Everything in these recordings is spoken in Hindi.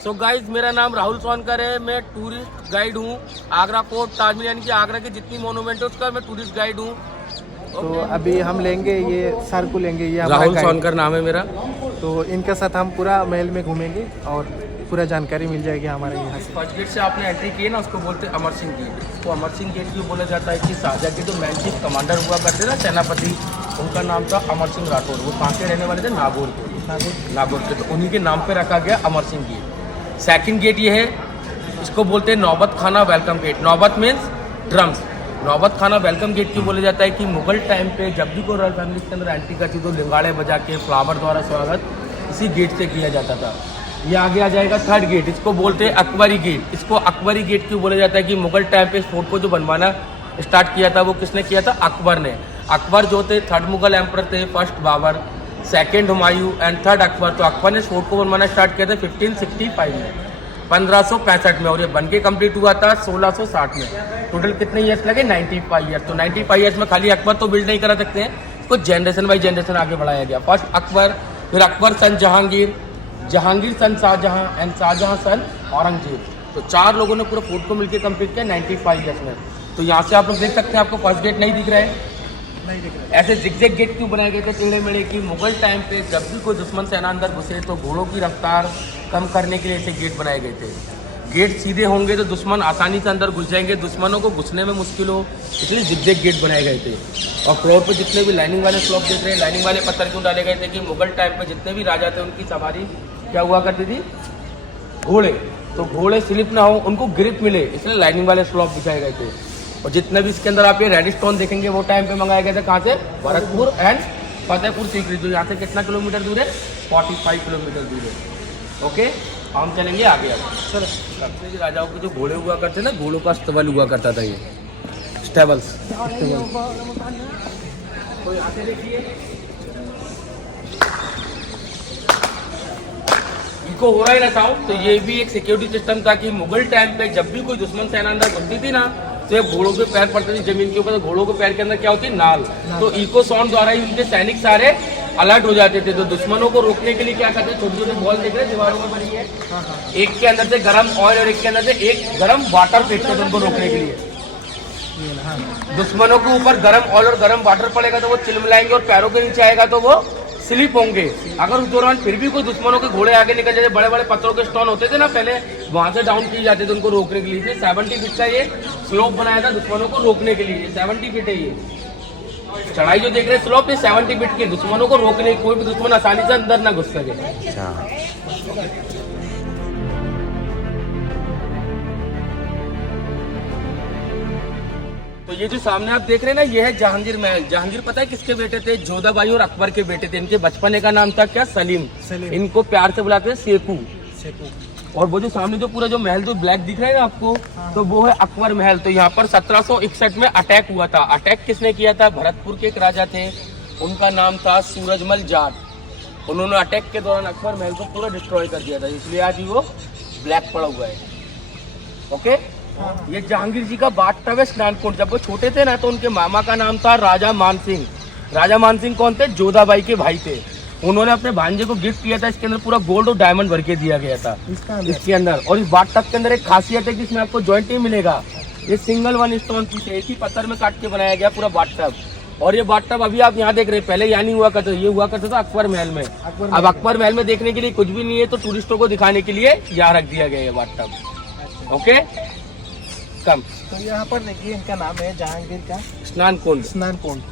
सो गाइज मेरा नाम राहुल सोनकर है। मैं टूरिस्ट गाइड हूँ। आगरा कोट, ताजमहल यानी कि आगरा की जितनी मोनूमेंट है उसका मैं टूरिस्ट गाइड हूँ। तो अभी हम लेंगे ये सर को लेंगे, ये राहुल सोनकर नाम है मेरा। तो इनके साथ हम पूरा महल में घूमेंगे और पूरा जानकारी मिल जाएगी हमारे यहाँ से। फर्स्ट गेट से आपने एंट्री की है ना, उसको बोलते हैं अमर सिंह गेट। इसको अमर सिंह गेट क्यों बोला जाता है कि शाहजहाँ के जो मैन चीफ कमांडर हुआ करते ना, सेनापति, उनका नाम था अमर सिंह राठौर। वो कहाँ के रहने वाले थे? नागौर के। तो उन्हीं के नाम पे रखा गया Amar Singh gate. Second gate ये है, इसको बोलते हैं नौबत खाना वेलकम गेट। नौबत मीन्स ड्रम्स। नौबत खाना वेलकम गेट क्यों बोला जाता है कि मुगल टाइम पे जब भी कोई रॉयल फैमिली के अंदर एंट्री करती तो लिंगाड़े बजा के फ्लावर द्वारा स्वागत इसी गेट से किया जाता था। ये आगे आ जाएगा थर्ड गेट, इसको बोलते हैं अकबरी गेट। इसको अकबरी गेट क्यों बोला जाता है कि मुगल टाइम पे इस फोर्ट को जो बनवाना स्टार्ट किया था वो किसने किया था? अकबर ने। अकबर जो थे थर्ड मुगल एम्पर थे, first Babar, second Humayun and third Akbar. तो अकबर ने इस फोर्ट को बनवाना स्टार्ट किया था 1565 में, 1565 में, और ये बन के कम्प्लीट हुआ था 1660 में। टोटल कितने ईयर्स लगे? 95 ईयर्स। तो 95 ईयर्स में खाली अकबर तो बिल्ड नहीं करा सकते हैं, इसको जनरेशन बाई जनरेशन आगे बढ़ाया गया। फर्स्ट अकबर, फिर अकबर सन जहांगीर, जहांगीर सन शाहजहां एंड शाहजहां सन औरंगजेब। तो चार लोगों ने पूरा फोर्ट को मिलकर कंप्लीट किया 95 ईयर्स में। तो यहाँ से आप लोग देख सकते हैं, आपको फर्स्ट गेट नहीं दिख रहा है। ऐसे जिगजैग गेट क्यों बनाए गए थे टेढ़े मेढ़े? की मुगल टाइम पे जब भी कोई दुश्मन सेना अंदर घुसे तो घोड़ों की रफ्तार कम करने के लिए ऐसे गेट बनाए गए थे। गेट सीधे होंगे तो दुश्मन आसानी से अंदर घुस जाएंगे, दुश्मनों को घुसने में मुश्किल हो, इसलिए जिगजैग गेट बनाए गए थे। और फ्लोर पर जितने भी लाइनिंग वाले स्लॉप देख रहे हैं, लाइनिंग वाले पत्थर क्यों डाले गए थे? कि मुगल टाइम पे जितने भी राजा थे उनकी सवारी क्या हुआ करती थी? घोड़े। तो घोड़े स्लिप ना हो, उनको ग्रिप मिले, इसलिए लाइनिंग वाले स्लॉप बिछाए गए थे। और जितने भी इसके अंदर आप ये रेड स्टोन देखेंगे वो टाइम पे मंगाए गए थे कहाँ से? भरतपुर एंड फतेहपुर सीकरी, जो यहाँ से कितना किलोमीटर दूर है? 45 किलोमीटर दूर है। ओके, हम चलेंगे आगे। सर अपने राजाओं के जो घोड़े हुआ करते ना, घोड़ों का स्टेबल हुआ करता था, ये स्टेबल्स। तो यहाँ से देखिए इनको हो रहा ही ना था। तो ये भी एक सिक्योरिटी सिस्टम था कि मुगल टाइम पे जब भी कोई दुश्मन सेना अंदर घुसती थी ना, तो ये घोड़ों के पैर पड़ते थे जमीन के ऊपर। तो घोड़ों के पैर के अंदर क्या होती? नाल। तो इको साउंड द्वारा ही उनके सैनिक सारे अलर्ट हो जाते थे। तो दुश्मनों को रोकने के लिए क्या करते? छोटे छोटे बॉल देख रहे हैं दीवारों में बनी है, एक के अंदर से गर्म ऑयल और एक के अंदर से एक गर्म वाटर फेंकते थे उनको रोकने के लिए। दुश्मनों के ऊपर गर्म ऑयल और गर्म वाटर पड़ेगा तो वो चिलमिलाएंगे, और पैरों के नीचे आएगा तो वो स्लिप होंगे। अगर उस दौरान फिर भी कोई दुश्मनों के घोड़े आगे निकल जाते, बड़े बड़े पत्थरों के स्टोन होते थे ना पहले, वहां से डाउन किए जाते थे उनको रोकने के लिए। 70 फीट का ये स्लोप बनाया था दुश्मनों को रोकने के लिए। 70 फीट है ये चढ़ाई जो देख रहे हैं स्लोप, ये 70 फीट की, दुश्मनों को रोकने, कोई भी दुश्मन आसानी से अंदर ना घुस सके। तो ये जो सामने आप देख रहे हैं ना, ये है जहांगीर महल। जहांगीर पता है किसके बेटे थे? जोधाबाई और अकबर के बेटे थे। इनके बचपने का नाम था क्या? सलीम। इनको प्यार से बुलाते हैं सेकू। और वो जो सामने जो पूरा जो महल जो ब्लैक दिख रहा है ना आपको, तो वो है अकबर महल। तो यहाँ पर 1761 में अटैक हुआ था। अटैक किसने किया था? भरतपुर के एक राजा थे, उनका नाम था सूरजमल जाट। उन्होंने अटैक के दौरान अकबर महल को पूरा डिस्ट्रॉय कर दिया था, इसलिए आज वो ब्लैक पड़ा हुआ है। ओके, ये जहांगीर जी का बाथटब है, स्नान कुंड। जब वो छोटे थे ना तो उनके मामा का नाम था राजा मान सिंह। राजा मान सिंह कौन थे? जोधाबाई के भाई थे। उन्होंने अपने भांजे को गिफ्ट किया था। इसके अंदर पूरा गोल्ड और डायमंड भर के दिया गया था इसके अंदर। और इस बाथटब के अंदर एक खासियत है कि इसमें आपको जॉइंट नहीं मिलेगा, ये सिंगल वन स्टोन पीस है, एक ही पत्थर में काट के बनाया गया पूरा बाथटब। और ये बाथटब अभी आप यहाँ देख रहे हैं, पहले यहाँ नहीं हुआ करता, ये हुआ करता था अकबर महल में। अब अकबर महल में देखने के लिए कुछ भी नहीं है, तो टूरिस्टों को दिखाने के लिए यहाँ रख दिया गया है बाथटब। ओके, कम। तो यहाँ पर देखिए इनका नाम है जहांगीर का स्नान कुंड। स्नान कुंड।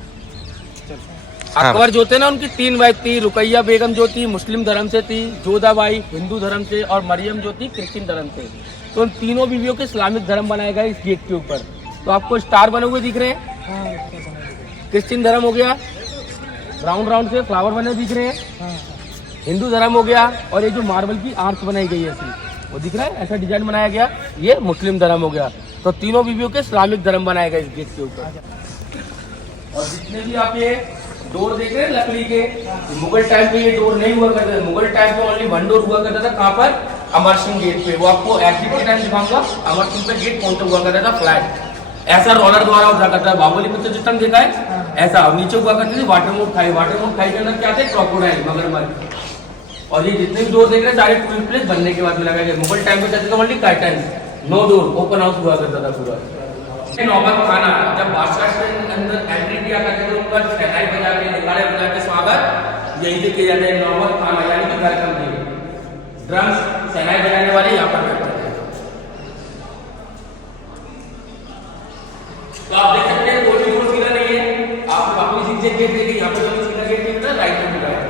अकबर जो थे ना, उनकी 3 वाइफ थी। रुकैया बेगम जो थी मुस्लिम धर्म से थी, जोधाबाई हिंदू धर्म से, और मरियम जो थी क्रिश्चियन धर्म से। तो उन तीनों बीवियों के इस्लामिक धर्म बनाया गया इस गेट के ऊपर। तो आपको स्टार बने हुए दिख रहे हैं, क्रिश्चियन धर्म हो गया, राउंड राउंड से फ्लावर बने दिख रहे हैं, हिंदू धर्म हो गया, और ये जो मार्बल की आर्च बनाई गई है ऐसी, वो दिख रहा है, ऐसा डिजाइन बनाया गया, ये मुस्लिम धर्म हो गया। तो तीनों बीवियों के इस्लामिक धर्म बनाया गया इस गेट के ऊपर। और जितने भी आप ये डोर देख रहे हैं लकड़ी के, मुगल टाइम पे ये डोर नहीं हुआ करता था। मुगल टाइम पे ओनली 1 डोर हुआ करता था। कहाँ पर? अमर सिंह गेट पे। वो आपको एग्जिट के टाइम दिखाऊंगा। अमर सिंह पे गेट कौन सा हुआ करता था? फ्लैट। ऐसा रोलर द्वारा उठा करता है। बाहुबली पिक्चर सिस्टम देखा है ऐसा। नीचे हुआ करती थी वाटर मोड खाई। वाटर मोड खाई के अंदर क्या थे? क्रोकोडाइल, मगरमच्छ। और ये जितने भी डोर देख रहे हैं सारे टूरिस्ट प्लेस बनने के बाद में लगाए गए। मुगल टाइम पे चलते थे curtain, no door, open house हुआ करता था पूरा। नौबत खाना, जब बादशाह के अंदर एंट्री किया करते थे उनका शहनाई बजा के निकाले बजा के स्वागत यही से किया जाता है। नौबत खाना यानी कि वेलकम डे, ड्रम्स शहनाई बजाने वाले यहाँ पर बैठते थे। तो आप देख सकते हैं कोई भी डोर सीधा नहीं है। आप अपनी सीधे गेट देखिए, यहाँ पर जो सीधा गेट दिख रहा है राइट में दिख रहा है।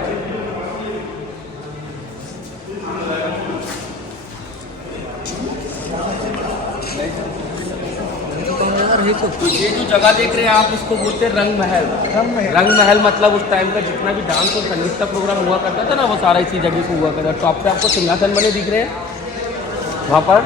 तो ये जो जगह देख रहे हैं आप, इसको बोलते हैं रंग महल। रंग महल मतलब उस टाइम का जितना भी डांस और संगीत का प्रोग्राम हुआ करता था ना, वो सारा इसी जगह पे हुआ करता था। टॉप पे आपको सिंहासन बने दिख रहे हैं वहाँ पर,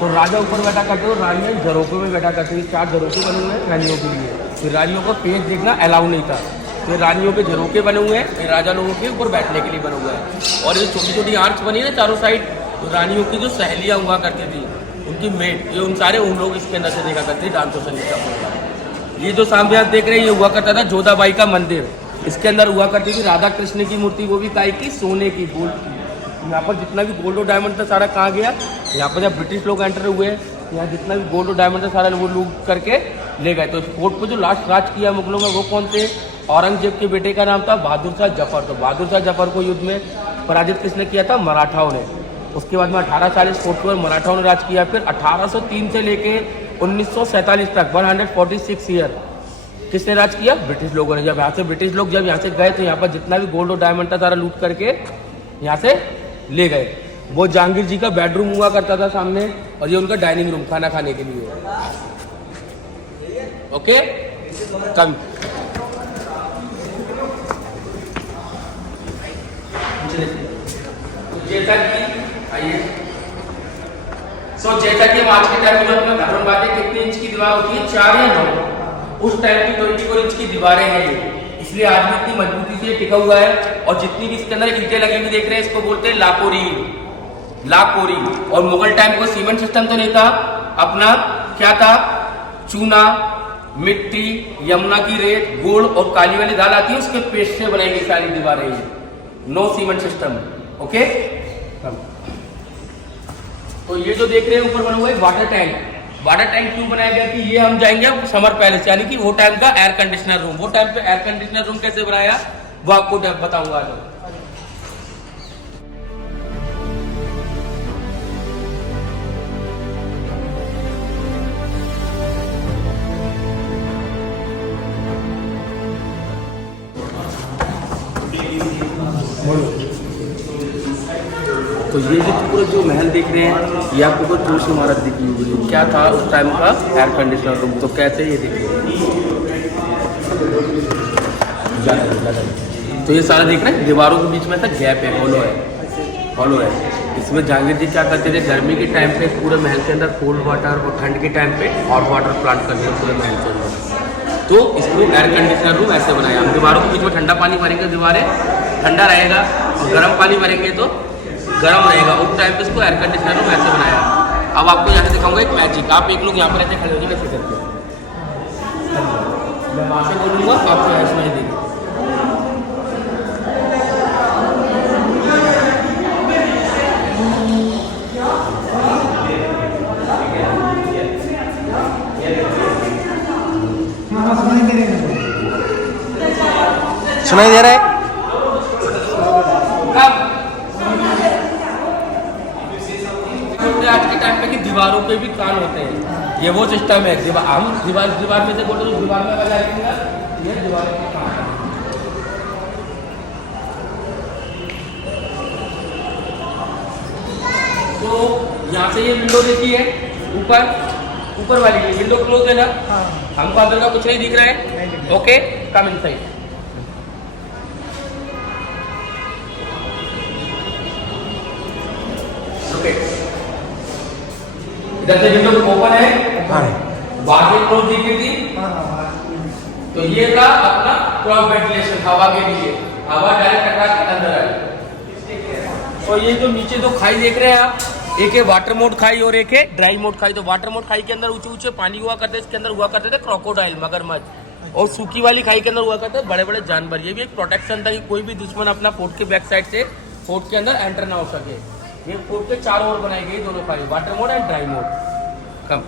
तो राजा ऊपर बैठा करते हो, रानियाँ झरोखे में बैठा करती थी। 4 झरोखे बने हुए हैं रानियों के लिए। फिर रानियों को फेस देखना अलाउ नहीं था, फिर रानियों के झरोखे बने हुए हैं, फिर राजा लोगों के ऊपर बैठने के लिए बने हुए हैं। और ये छोटी छोटी आर्च बनी है ना चारों साइड, तो रानियों की जो सहेलियाँ हुआ करती थी, उनकी मेट, ये उन सारे उन लोग इसके अंदर से देखा करते थे डांस और संगीत का प्रोग्राम। ये जो सामने आप देख रहे हैं ये हुआ करता था जोधाबाई का मंदिर। इसके अंदर हुआ करती थी राधा कृष्ण की मूर्ति, वो भी काय की, सोने की, गोल्ड की। यहाँ पर जितना भी गोल्ड और डायमंड था सारा कहाँ गया, यहाँ पर जब ब्रिटिश लोग एंटर हुए, यहाँ जितना भी गोल्ड और डायमंड था सारा वो लूट करके ले गए। तो इस फोर्ट पर जो लास्ट राज किया मुगलों में वो कौन थे, औरंगजेब के बेटे का नाम था बहादुर शाह जफर। तो बहादुर शाह जफर को युद्ध में पराजित किसने किया था, मराठाओं ने। उसके बाद में 18 साल इस फोर्ट पर मराठाओं ने राज किया। फिर 1803 से लेके 1947 तक 146 ईयर किसने राज किया, ब्रिटिश लोगों ने। जब यहाँ से ब्रिटिश लोग जब यहाँ से गए तो यहाँ पर जितना भी गोल्ड और डायमंड था सारा लूट करके यहाँ से ले गए। वो जहांगीर जी का बेडरूम हुआ करता था सामने, और ये उनका डाइनिंग रूम खाना खाने के लिए। ओके कम जैसा कि आइए जैसा कि हम आज के टाइम में अपना घर बनवाते हैं, कितने इंच की दीवार होती है, 4 या 9। उस टाइम की 24 इंच की दीवारें हैं ये, इसलिए आज भी इतनी मजबूती से टिका हुआ है। और जितनी भी इसके अंदर ईंटें लगी हुई देख रहे हैं, इसको बोलते हैं लाकोरी, लाकोरी। और मुगल टाइम को सीमेंट सिस्टम तो नहीं था, अपना क्या था, चूना, मिट्टी, यमुना की रेत, गुड़ और काली वाली दाल आती है, उसके पेस्ट से बनाई गई सारी दीवारें, नो सीमेंट सिस्टम। ओके, तो ये जो देख रहे हैं ऊपर बना हुआ है वाटर टैंक। वाटर टैंक क्यों बनाया गया कि ये हम जाएंगे समर पैलेस, यानी कि वो टाइम का एयर कंडीशनर रूम। वो टाइम पे एयर कंडीशनर रूम कैसे बनाया वो आपको बताऊंगा। तो ये जो महल देख रहे हैं ये आपको कुछ जोश इमारत दिखी हुई, क्या था उस टाइम का एयर कंडीशनर रूम। तो कैसे ये देखिए, तो ये सारा देख रहे हैं दीवारों के बीच में था गैप है, हॉलो है, हॉलो है। इसमें जहांगीर जी क्या करते थे, गर्मी के टाइम पे पूरे महल के अंदर कोल्ड वाटर और ठंड के टाइम पे हॉट वाटर प्लांट करते थे पूरे महल के अंदर। तो इसको एयर कंडीशनर रूम ऐसे बनाया। हम दीवारों के बीच में ठंडा पानी भरेंगे, दीवारें ठंडा रहेगा, और गर्म पानी भरेंगे तो गर्म रहेगा। उस टाइम पे इसको एयर कंडीशनर रूम ऐसे बनाया। अब आपको यहाँ से दिखाऊंगा एक मैजिक। आप एक लोग यहाँ पर ऐसे खड़े होकर कैसे करते हैं, मैं वहाँ से बोलूँगा आपको ऐसे नहीं देंगे। सुनाई दे रहा है? आज के टाइम पे कि दीवारों पे भी कान होते हैं, ये वो सिस्टम है। हम दीवार में से बोलते तो दीवार में बजा देंगे, ये दीवार के कान है। तो यहाँ से ये विंडो देखी है ऊपर वाली, ये विंडो क्लोज है ना, हमको अंदर का कुछ नहीं दिख रहा है। Okay, come inside. इधर से विंडो ओपन है, बाहर क्लोज दिख रही थी। तो ये था अपना क्रॉस वेंटिलेशन, हवा के लिए, हवा डायरेक्ट टकरा के अंदर आई। और ये जो नीचे दो खाई देख रहे हैं आप, एक है वाटर मोड खाई और एक है ड्राई मोड खाई। तो वाटर मोड खाई के अंदर ऊंचे ऊंचे पानी हुआ करते, इसके अंदर हुआ करते थे क्रोकोडाइल, मगरमच्छ। और सूखी वाली खाई के अंदर हुआ करते बड़े बड़े जानवर। ये भी एक प्रोटेक्शन था कि कोई भी दुश्मन अपना फोर्ट के बैक साइड से फोर्ट के अंदर एंटर ना हो सके। ये फोर्ट के चारों ओर बनाई गई दोनों file, water mode and dry mode. कम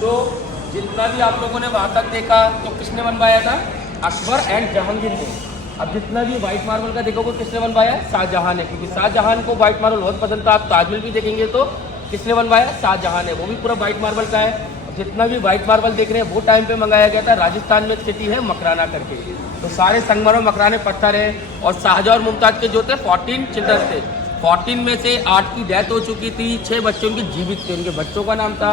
तो जितना भी आप लोगों ने वहाँ तक देखा तो किसने बनवाया था? अकबर एंड जहांगीर ने। अब जितना भी व्हाइट मार्बल का देखोगे किसने बनवाया? शाहजहां ने, क्योंकि शाहजहां को व्हाइट मार्बल बहुत पसंद था। आप ताजमहल भी देखेंगे तो किसने बनवाया? शाहजहां ने, वो भी पूरा व्हाइट मार्बल का है। जितना भी व्हाइट मार्बल देख रहे हैं वो टाइम पे मंगाया गया था। राजस्थान में सिटी है मकराना करके, तो सारे संगमरमर मकराने पत्थर है। और शाहजहां और मुमताज के जो थे 14 चिल्ड्रन थे, 14 में से 8 की डेथ हो चुकी थी, 6 बच्चे उनके जीवित थे। उनके बच्चों का नाम था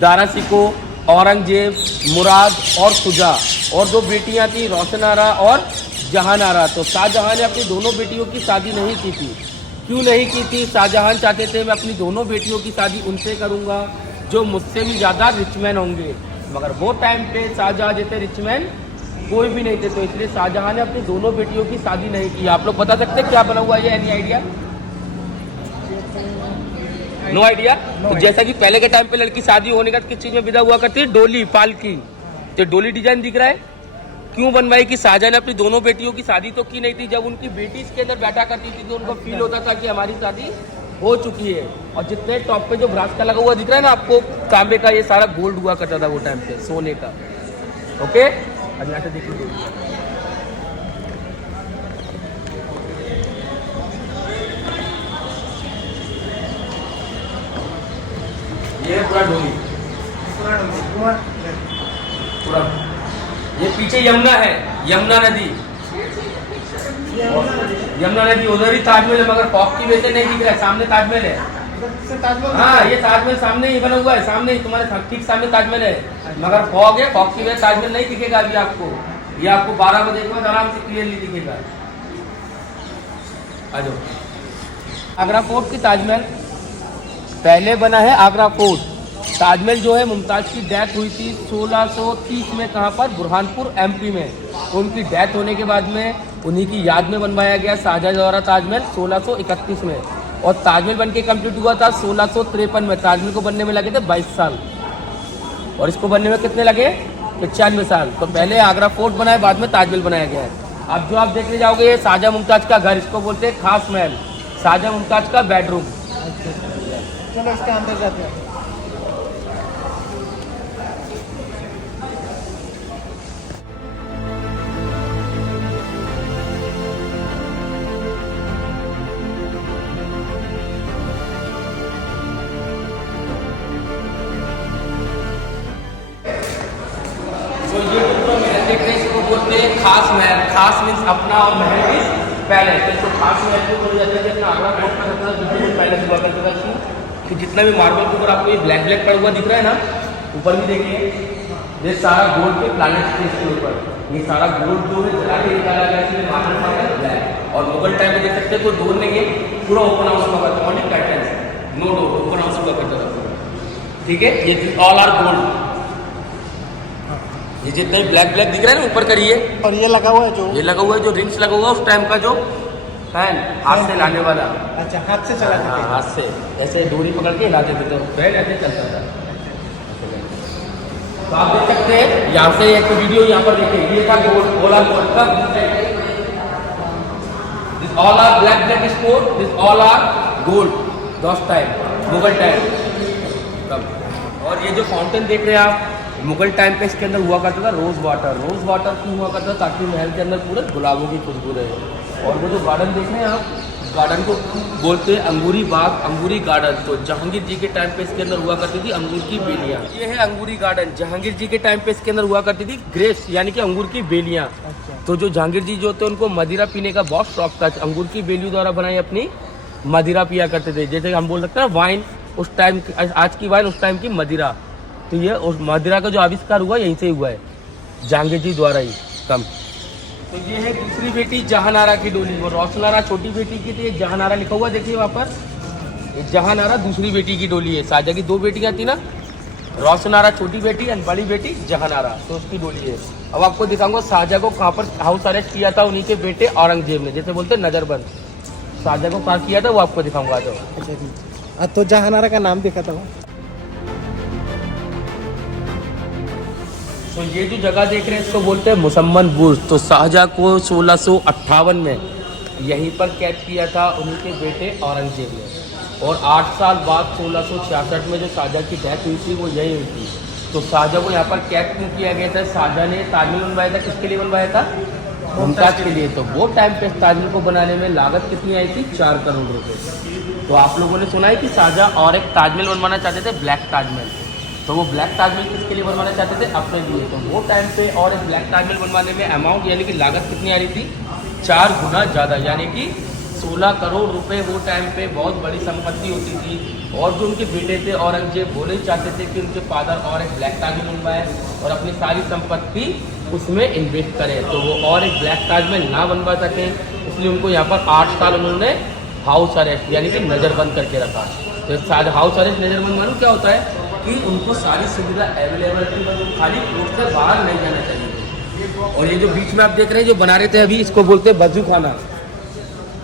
दारा शिको, औरंगजेब, मुराद और शुजा, और 2 बेटियां थी रोशनारा और जहानारा। तो शाहजहां ने अपनी दोनों बेटियों की शादी नहीं की थी। क्यों नहीं की थी? शाहजहां चाहते थे मैं अपनी दोनों बेटियों की शादी उनसे करूंगा जो मुझसे भी ज़्यादा रिचमैन होंगे, मगर वो टाइम पे शाहजहां जैसे रिचमैन कोई भी नहीं थे, तो इसलिए शाहजहां ने अपनी दोनों बेटियों की शादी नहीं की। आप लोग बता सकते क्या बना हुआ है? Any idea? No idea. तो जैसा कि पहले के टाइम पे लड़की शादी होने का किस चीज में विदा हुआ करती है? डोली, पालकी। तो डोली डिजाइन दिख रहा है। क्यों बनवाई? कि शाहजहां ने अपनी दोनों बेटियों की शादी तो की नहीं थी। जब उनकी बेटी इसके अंदर बैठा करती थी तो उनको फील होता था कि हमारी शादी हो चुकी है। और जितने टॉप पे जो ब्रास का लगा हुआ दिख रहा है ना आपको, तांबे का, ये सारा गोल्ड हुआ करता था वो टाइम पे, सोने का। ओके, अब यहाँ से देखिए, ये पूरा डोली, पूरा। ये पीछे यमुना है, यमुना नदी, यमुना नदी उधर ही ताजमहल है, मगर फॉग की वजह से नहीं दिख रहा है। सामने ताजमहल है। हाँ, ये ताजमहल सामने ही बना हुआ है, सामने ही तुम्हारे ठीक सामने ताजमहल है, मगर फॉग है। फॉग की वजह से ताजमहल नहीं दिखेगा अभी आपको। ये आपको 12 बजे के बाद आराम से क्लियरली दिखेगा। आ जाओ। आगरा फोर्ट की ताजमहल पहले बना है। आगरा फोर्ट ताजमहल जो है, मुमताज की डेथ हुई थी 1630 में। कहाँ पर? बुरहानपुर एमपी में। तो उनकी डेथ होने के बाद में उन्हीं की याद में बनवाया गया शाहजहां द्वारा ताजमहल 1631 में। और ताजमहल बनके कंप्लीट हुआ था 1653 में। ताजमहल को बनने में लगे थे 22 साल, और इसको बनने में कितने लगे? 95 साल। तो पहले आगरा फोर्ट बना है, बाद में ताजमहल बनाया गया है। अब जो आप देखने जाओगे, ये शाहजहां मुमताज का घर, इसको बोलते हैं खास महल, शाहजहां मुमताज का बेडरूम। चलो इसके अंदर जाते हैं। तो ये महल देख रहे हैं, इसको बोलते हैं खास महल। खास मीन्स अपना, और महल मीन्स पैलेस। तो खास महल को बोला जाता है कि अपना आगरा फोर्ट का रहता है, बिल्कुल पैलेस हुआ करता था इसमें। कि जितना भी मार्बल के ऊपर आपको ये ब्लैक ब्लैक पड़ा हुआ दिख रहा है ना, ऊपर भी देखिए, ये सारा गोल्ड के प्लानट थे इसके ऊपर। ये सारा गोल्ड जो है जला के निकाला गया, इसलिए मार्बल का ब्लैक। और मुगल टाइम में देख सकते हैं, तो डोर में ये पूरा ओपन हाउस हुआ करता, on pattern, no door, open house हुआ करता था। ठीक है, ये ऑल आर गोल्ड। ये जितना भी ब्लैक ब्लैक दिख रहा है ना ऊपर करिए, और ये लगा हुआ है जो, ये लगा हुआ है जो रिंग्स लगा हुआ है उस टाइम का, जो फैन हाथ से लाने वाला। अच्छा, हाथ से चला हाँ, हाथ से ऐसे डोरी पकड़ के हिलाते थे, तो फैन ऐसे चलता था। तो आप देख सकते हैं यहाँ से एक वीडियो यहाँ पर देखिए, ये था गोल्ड, ऑल आर गोल्ड का, this all are black black sport, this all are gold, दोस्त टाइम, मुगल टाइम। और ये जो फाउंटेन देख रहे हैं आप, मुगल टाइम पे इसके अंदर हुआ करता था रोज़ वाटर। रोज़ वाटर क्यों हुआ करता था? ताकि महल के अंदर पूरे गुलाबों की खुशबू रहे। और वो जो गार्डन देख रहे हैं आप, गार्डन को बोलते हैं अंगूरी बाग, अंगूरी गार्डन। तो जहांगीर जी के टाइम पे इसके अंदर हुआ करती थी अंगूर की बेलियाँ। ये है अंगूरी गार्डन। जहांगीर जी के टाइम पे इसके अंदर हुआ करती थी ग्रेप्स, यानी कि अंगूर की बेलियाँ। अच्छा। तो जो जहांगीर जी जो थे उनको मदिरा पीने का बहुत शौक था। अंगूर की बेलियों द्वारा बनाई अपनी मदिरा पिया करते थे। जैसे हम बोल सकते हैं वाइन, उस टाइम, आज की वाइन, उस टाइम की मदिरा। तो ये उस मदिरा का जो आविष्कार हुआ यहीं से ही हुआ है, जहांगीर जी द्वारा ही। कम। तो ये है दूसरी बेटी जहानारा की डोली। वो रोशनारा छोटी बेटी की थी, जहानारा लिखा हुआ देखिए वहाँ पर। ये जहानारा दूसरी बेटी की डोली है। शाहजहां की 2 बेटियां थी ना, रोशनारा छोटी बेटी और बड़ी बेटी जहानारा, तो उसकी डोली है। अब आपको दिखाऊंगा शाहजहां को कहाँ पर हाउस अरेस्ट किया था उन्हीं के बेटे औरंगजेब ने, जैसे बोलते नजरबंद। शाहजहाँ को कहाँ किया था वो आपको दिखाऊंगा। तो अच्छा जी। तो जहानारा का नाम दिखा था वो। तो ये जो जगह देख रहे हैं इसको बोलते हैं मुसम्मन बुर्ज। तो शाहजहाँ को 1658 में यहीं पर कैद किया था उन्हीं के बेटे औरंगजेब ने, और 8 साल बाद 1666 में जो शाहजहाँ की डेथ हुई थी वो यही हुई थी। तो शाहजहाँ को यहाँ पर कैद क्यों किया गया था? शाहजहाँ ने ताजमहल बनवाया था, किसके लिए बनवाया था? मुमताज़ के लिए। तो वो टाइम पे ताजमहल को बनाने में लागत कितनी आई थी? 4 करोड़ रुपए। तो आप लोगों ने सुना है कि शाहजहाँ और एक ताजमहल बनवाना चाहते थे, ब्लैक ताजमहल। तो वो ब्लैक ताजमहल किसके लिए बनवाना चाहते थे? अपने लिए। तो वो टाइम पे और एक ब्लैक ताजमहल बनवाने में अमाउंट यानी कि लागत कितनी आ रही थी? 4 गुना ज़्यादा, यानी कि 16 करोड़ रुपए वो टाइम पे बहुत बड़ी संपत्ति होती थी। और जो उनके बेटे थे औरंगजेब, वो नहीं चाहते थे कि उनके फादर और एक ब्लैक ताजमहल बनवाए और अपनी सारी संपत्ति उसमें इन्वेस्ट करें, तो वो और एक ब्लैक ताजमहल ना बनवा सकें, इसलिए उनको यहाँ पर 8 साल उन्होंने हाउस अरेस्ट यानी कि नज़रबंद करके रखा। तो हाउस अरेस्ट नज़रबंद मालूम क्या होता है? कि उनको सारी सुविधा अवेलेबल थी, बस खाली कोर्ट से बाहर नहीं जाना चाहिए। और ये जो बीच में आप देख रहे हैं जो बना रहे थे अभी, इसको बोलते हैं वजू खाना।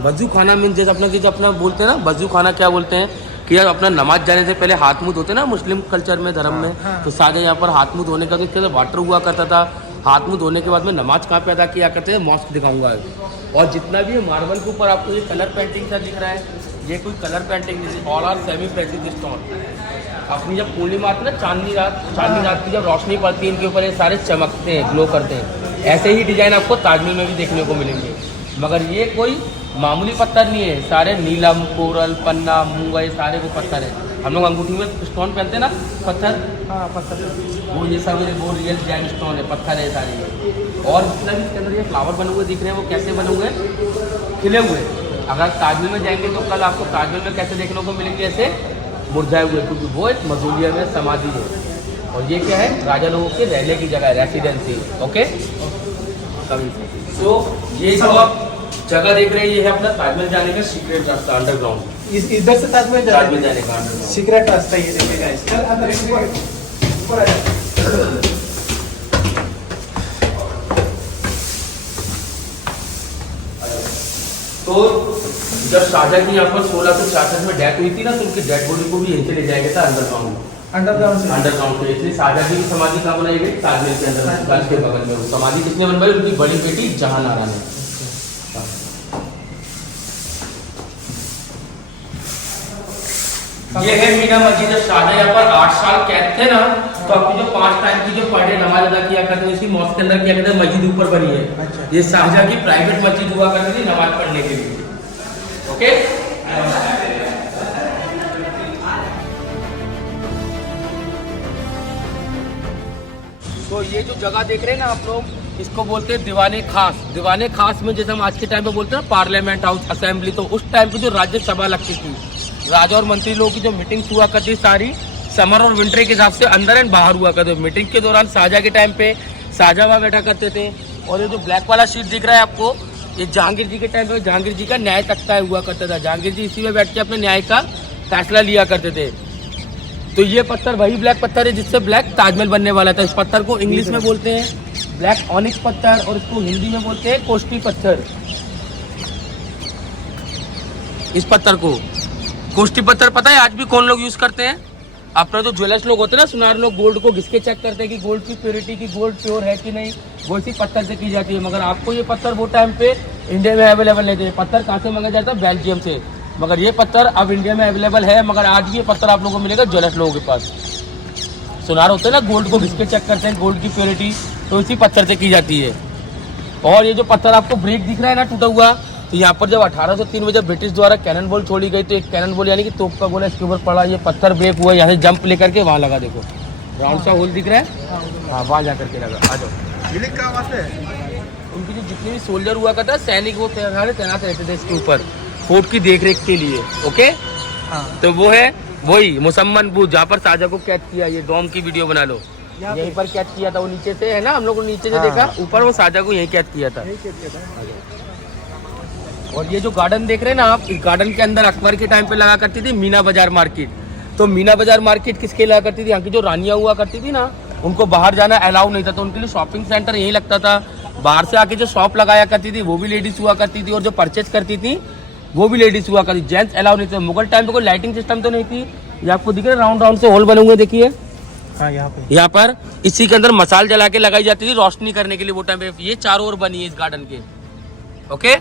वजू खाना मीन जैसे अपना बोलते हैं ना, वजू खाना क्या बोलते हैं कि यार अपना नमाज जाने से पहले हाथ मुँह धोते ना मुस्लिम कल्चर में, धर्म में। तो शाहजहाँ यहाँ पर हाथ मुँह धोने का तो इसके वाटर हुआ करता था। हाथ मुँह धोने के बाद में नमाज कहाँ पे अदा किया करते हैं? मॉस्क दिखाऊंगा। और जितना भी मार्बल के ऊपर आपको ये कलर पेंटिंग सा दिख रहा है, ये कोई कलर पेंटिंग नहीं, ऑल आर सेमी प्रेसिड स्टोन। अपनी जब पूर्णिमा आती है ना, चांदनी रात की जब रोशनी पड़ती है इनके ऊपर, ये सारे चमकते हैं, ग्लो करते हैं। ऐसे ही डिजाइन आपको ताजमहल में भी देखने को मिलेंगे, मगर ये कोई मामूली पत्थर नहीं है। सारे नीलम, कोरल, पन्ना, मूंगा, ये सारे वो पत्थर है। हम लोग अंगूठी में स्टोन पहनते हैं ना, पत्थर, हाँ पत्थर, वो ये सब वो रियल जैम स्टोन है, पत्थर है सारे। और जितना भी इसके अंदर ये फ्लावर बने हुए दिख रहे हैं वो कैसे बने हुए हैं? खिले हुए। अगर ताजमहल में जाएंगे तो कल आपको ताजमहल में कैसे देखने को मिलेंगे? ऐसे मुरझाए हुए, क्योंकि वो एक मौजूलियम में समाधि है। और ये क्या है? राजा लोगों के रहने की जगह है, रेसिडेंसी। ओके, तो ये जो आप जगह देख रहे हैं ये है अपना ताजमहल जाने का सीक्रेट रास्ता, अंडरग्राउंड। इधर से ताजमहल जाने का अंडरग्राउंड सीक्रेट रास्ता ये देखिएगा। चल अंदर ऊपर आ जा। तो जब शाहजहाँ की यहाँ पर 1666 में डेथ हुई थी ना, तो उनकी डेड बॉडी को भी यहीं से ले जाया गया था अंडरग्राउंड से। इसलिए शाहजहाँ की समाधि कहाँ बनाई गई? ताजमहल के अंदर, कल के बगल में। वो समाधि किसने बनवाई? उनकी बड़ी बेटी जहानारा ने। ये है मीना मस्जिद। जब शाहजहाँ यहाँ पर 8 साल कैद थे ना, तो आपकी जो 5 टाइम की जो पर डे नमाज अदा किया करते हैं, इसी मॉस्क के अंदर किया करते हैं। मस्जिद ऊपर बनी है। अच्छा। ये शाहजहाँ की प्राइवेट मस्जिद हुआ करती थी नमाज पढ़ने के लिए। ओके, तो ये जो जगह देख रहे हैं ना आप लोग, इसको बोलते हैं दीवाने खास। दीवाने खास में जैसे हम आज के टाइम पे बोलते हैं ना पार्लियामेंट हाउस, असेंबली, तो उस टाइम पे जो राज्यसभा लगती थी, राजा और मंत्री लोगों की जो मीटिंग्स हुआ करती सारी समर और विंटर के हिसाब से अंदर एंड बाहर हुआ करते। मीटिंग के दौरान शाहजहाँ के टाइम पे शाहजहाँ वहाँ बैठा करते थे। और ये जो ब्लैक वाला शीट दिख रहा है आपको, ये जहांगीर जी के टाइम पे जहांगीर जी का न्याय तख्ता हुआ करता था। जहांगीर जी इसी में बैठ के अपने न्याय का फैसला लिया करते थे। तो ये पत्थर वही ब्लैक पत्थर है जिससे ब्लैक ताजमहल बनने वाला था। इस पत्थर को इंग्लिश में बोलते हैं ब्लैक ऑनिक्स पत्थर, और इसको हिंदी में बोलते हैं कोष्टी पत्थर। इस पत्थर को कोष्टी पत्थर पता है आज भी कौन लोग यूज करते हैं? अपना जो ज्वेलर्स लोग होते हैं ना, सुनार लोग, गोल्ड को घिस के चेक करते हैं कि गोल्ड की प्योरिटी, की गोल्ड प्योर है कि नहीं, वो इसी पत्थर से की जाती है। मगर आपको ये पत्थर वो टाइम पे इंडिया में अवेलेबल नहीं थे। पत्थर कहाँ से मंगाया जाता है? बेल्जियम से। मगर ये पत्थर अब इंडिया में अवेलेबल है, मगर आज भी ये पत्थर आप लोगों को मिलेगा ज्वेलर्स लोगों के पास। सुनार होते हैं ना, गोल्ड को घिस के चेक करते हैं गोल्ड की प्योरिटी, तो इसी पत्थर से की जाती है। और ये जो पत्थर आपको ब्रेक दिख रहा है ना टूटा हुआ, तो यहाँ पर जब 1803 में जब ब्रिटिश द्वारा कैनन बॉल छोड़ी गई, तो एक कैनन बॉल यानी कि तोप का गोला इसके ऊपर पड़ा, ये पत्थर ब्रेक हुआ, यहाँ से जंप लेकर के वहाँ लगा। देखो राउंड सा होल दिख रहा है, हाँ वहाँ जा करके लगा। आ जाओ। उनकी जो जितने भी सोल्जर हुआ करता, सैनिक, वो तैनात रहते थे इसके ऊपर फोर्ट की देखरेख के लिए। ओके, तो वो है वही मुसम्मन बुर्ज जहाँ पर शाहजहाँ को कैद किया। ये डोम की वीडियो बना लो, यहीं पर कैद किया था। वो नीचे से है ना, हम लोग नीचे से देखा, ऊपर वो शाहजहाँ को यहीं कैद किया था। और ये जो गार्डन देख रहे हैं ना आप, इस गार्डन के अंदर अकबर के टाइम पे लगा करती थी मीना बाजार मार्केट। तो मीना बाजार मार्केट किसके लगा करती थी? यहाँ की जो रानियाँ हुआ करती थी ना, उनको बाहर जाना अलाउ नहीं था, तो उनके लिए शॉपिंग सेंटर यहीं लगता था। बाहर से आके जो शॉप लगाया करती थी वो भी लेडीज हुआ करती थी, और जो परचेज करती थी वो भी लेडीज हुआ करती, जेंट्स अलाउ नहीं थे। मुगल टाइम पे कोई लाइटिंग सिस्टम तो नहीं थी। ये आपको दिख रहा है राउंड राउंड से होल बने हुए, देखिए हाँ यहाँ पर इसी के अंदर मसाल जला के लगाई जाती थी रोशनी करने के लिए वो टाइम पे। ये चारों ओर बनी है इस गार्डन के। ओके,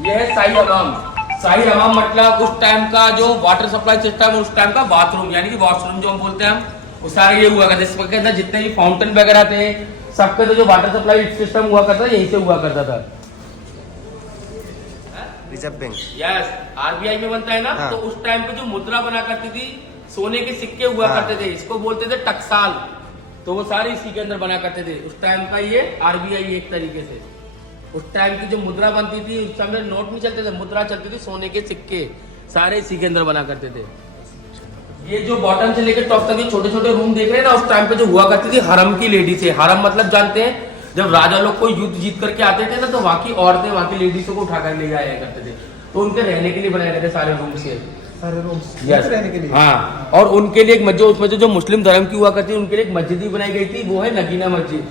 ये है शाही हमाम। शाही हमाम मतलब उस टाइम का जो वाटर सप्लाई सिस्टम, उस टाइम का बाथरूम, यानी कि वॉशरूम जो हम बोलते हैं हम, वो सारे ये हुआ करते। इसके अंदर जितने भी फाउंटेन वगैरह थे सबके तो जो वाटर सप्लाई सिस्टम हुआ करता था यहीं से हुआ करता था। Reserve bank. यस, आरबीआई में बनता है ना। हाँ। तो उस टाइम पे जो मुद्रा बना करती थी, सोने के सिक्के हुआ हाँ। करते थे, इसको बोलते थे टकसाल। तो वो सारे इसी के अंदर बना करते थे। उस टाइम का ये आरबीआई एक तरीके से। उस टाइम की जो मुद्रा बनती थी, उस समय नोट नहीं चलते थे, मुद्रा चलती थी, सोने के सिक्के सारे इसी के अंदर बना करते थे। ये जो बॉटम से लेकर टॉप तक ये छोटे छोटे रूम देख रहे हैं ना, उस टाइम पे जो हुआ करती थी हरम की लेडीज है। हरम मतलब जानते हैं, जब राजा लोग कोई युद्ध जीत करके आते थे ना, तो वहाँ की औरतें वहाँ की लेडीजों को उठाकर ले जाया करते थे। तो उनके रहने के लिए बनाए गए थे सारे रूम से, सारे रूम्स यस रहने के लिए। हाँ, और उनके लिए एक मस्जिद, उसमें जो मुस्लिम धर्म की हुआ करती है उनके लिए एक मस्जिद भी बनाई गई थी, वो है नगीना मस्जिद,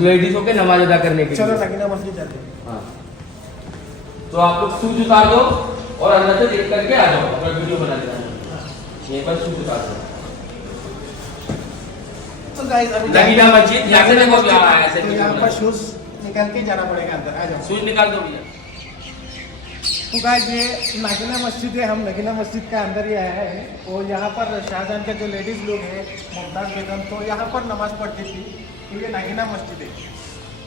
लेडीजों के नमाज अदा करने के लिए। चलो नगीना मस्जिद जाते हैं। हाँ, तो आप लोग शूज उतार दो और अंदर से देख करके आ जाओ, अगर वीडियो बना लेना यहीं पर शूज उतार दो। तो गाइस अभी नगीना मस्जिद यहाँ से देखो, ऐसे तो यहाँ पर शूज निकाल के जाना पड़ेगा अंदर। आ जाओ, शूज निकाल दो भैया। तो गाइस ये नगीना मस्जिद है, हम नगीना मस्जिद का अंदर ही आया है। और यहाँ पर शाहजहां के जो लेडीज लोग हैं, मुमताज बेगम, तो यहाँ पर नमाज पढ़ती थी। तो ये नगीना मस्जिद है,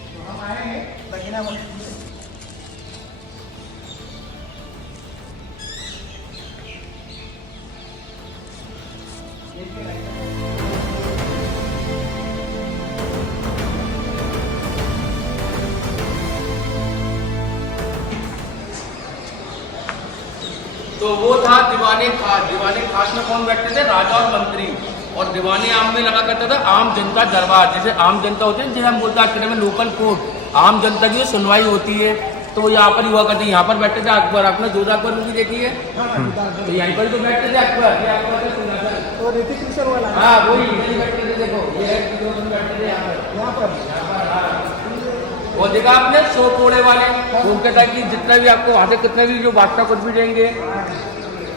तो हम आए हैं नगीना मस्जिद में। तो वो था दीवाने खास। दीवाने खास में कौन बैठते थे? राजा और मंत्री। और दीवाने आम में लगा करता था आम जनता दरबार। जैसे आम जनता होती है, जिसे हम बोलते हैं में लोकल कोर्ट, आम जनता की सुनवाई होती है, तो वो यहाँ पर ही हुआ करते हैं। यहाँ पर बैठते थे अकबर। आपने जोधा अकबर मूवी देखी है? तो यहीं पर तो बैठते थे अकबर। ये अकबर का सिंहासन, तो ऋतिक रोशन वाला। हाँ वही यहीं बैठते थे। देखो ये है ऋतिक रोशन बैठते थे यहाँ पर। वो देखा आपने सो कोड़े वाले, वो कहता है कि जितना भी आपको वहाँ से कितने भी जो बादशाह कुछ भी देंगे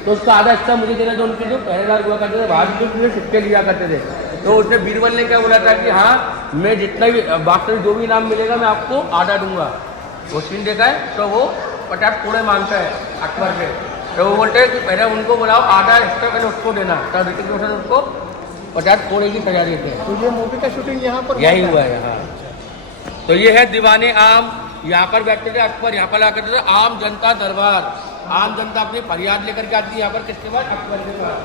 तो उसका आधा हिस्सा मुझे देना। जो उनके जो पहरेदार हुआ करते थे बाहर जो पूरे सिक्के लिया करते थे, तो उसने बीरबल ने क्या बोला था कि हाँ मैं जितना भी बादशाह जो भी इनाम मिलेगा मैं आपको आधा दूंगा। वो सीन देखा है, तो वो 50 कोड़े मांगता है अकबर से। तो वो बोलते हैं कि पहले उनको बुलाओ, आधा हिस्सा पहले उसको देना, तब ऋतिक रोशन उसको 50 कोड़े की सजा देते हैं। तो ये मूवी का शूटिंग यहाँ पर यही हुआ है। हाँ, तो ये है दीवाने आम। यहाँ पर बैठते थे अकबर, यहाँ पर ला करते थे आम जनता दरबार। आम जनता अपनी फरियाद लेकर के आती है यहाँ पर, किसके पास? अकबर के पास।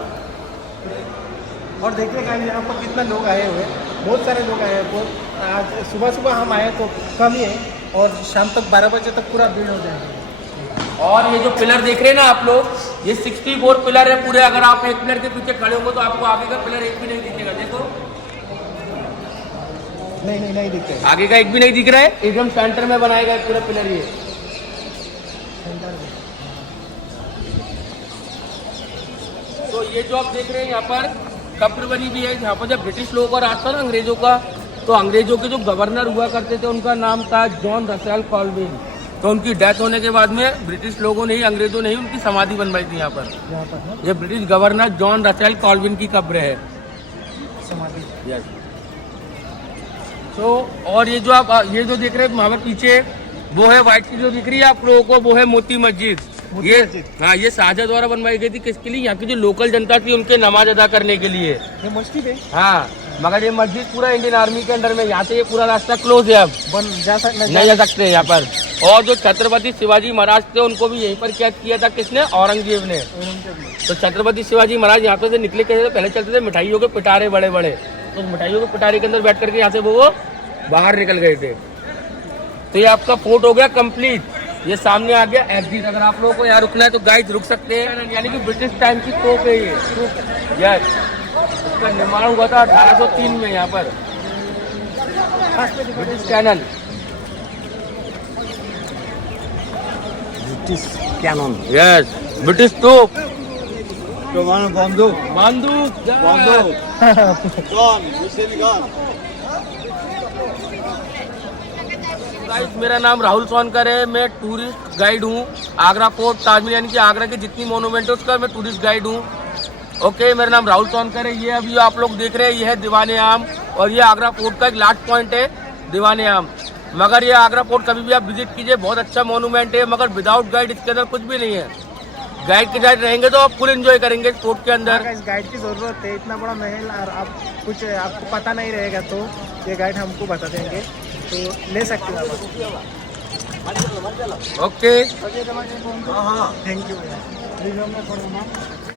और देखिए गाइस यहाँ पर कितना लोग आए हुए हैं, बहुत सारे लोग आए हैं। बहुत आज सुबह सुबह हम आए तो कम ही है, और शाम तक 12 बजे तक पूरा भीड़ हो जाएगा। और ये जो पिलर देख रहे हैं ना आप लोग, ये 64 पिलर है पूरे। अगर आप एक पिलर के पीछे खड़े होंगे तो आपको आगे का पिलर एक भी नहीं दिखेगा। देखो नहीं दिखते, आगे का एक भी नहीं दिख रहा है। एकदम सेंटर में बनाया गया पूरा पिलर ये। तो ये जो आप देख रहे हैं यहाँ पर कब्र बनी भी है। यहाँ पर जब ब्रिटिश लोगों का राज था ना अंग्रेजों का, तो अंग्रेजों के जो गवर्नर हुआ करते थे उनका नाम था जॉन रसेल कॉल्विन। तो उनकी डेथ होने के बाद में ब्रिटिश लोगों ने ही, अंग्रेजों ने ही उनकी समाधि बनवाई थी यहाँ पर। ये British governor John Russell Colvin की कब्र है समाधि। यस। तो और ये जो आप ये जो देख रहे हैं वहाँ पर पीछे, वो है व्हाइट की जो दिख रही है आप लोगों को, वो है मोती मस्जिद। ये हाँ, ये शाहजहां द्वारा बनवाई गई थी। किसके लिए? यहाँ की जो लोकल जनता थी उनके नमाज अदा करने के लिए। ये मस्जिद है। हाँ, मगर ये मस्जिद पूरा इंडियन आर्मी के अंडर में। यहाँ से ये पूरा रास्ता क्लोज है, अब नहीं जा सकते यहाँ पर। और जो छत्रपति शिवाजी महाराज थे उनको भी यहीं पर कैद किया था। किसने? औरंगजेब ने। तो छत्रपति शिवाजी महाराज यहाँ पे से निकले कैसे थे? पहले चलते थे मिठाइयों के पिटारे बड़े बड़े, तो मिठाइयों के पिटारे के अंदर बैठ करके यहाँ से वो बाहर निकल गए थे। तो ये आपका फोर्ट हो गया कंप्लीट। ये सामने आ गया एग्जिट। अगर आप लोगों को यहाँ रुकना है तो गाइस रुक सकते हैं। यानी कि ब्रिटिश टाइम की तोप है ये। यस, इसका निर्माण हुआ था 1803 में यहाँ पर, British cannon. British cannon. Yes, British तोप। बंदूक बंदूक गन, गाइस मेरा नाम राहुल सोनकर है। मैं टूरिस्ट गाइड हूँ। आगरा फोर्ट, ताजमहल यानी कि आगरा की जितनी मोनूमेंट है उसका मैं टूरिस्ट गाइड हूँ। ओके, मेरा नाम राहुल सोनकर है। ये अभी आप लोग देख रहे हैं, ये है दीवाने आम और ये आगरा फोर्ट का एक लास्ट पॉइंट है दीवाने आम। मगर ये आगरा फोर्ट कभी भी आप विजिट कीजिए, बहुत अच्छा मोनूमेंट है, मगर विदाउट गाइड इसके अंदर कुछ भी नहीं है। गाइड के साथ रहेंगे तो आप फुल एंजॉय करेंगे फोर्ट के अंदर। इस गाइड की ज़रूरत है, इतना बड़ा महल और आप कुछ आपको पता नहीं रहेगा तो ये गाइड हमको बता देंगे, तो ले सकते हो आप। ओके, थैंक यू भैया।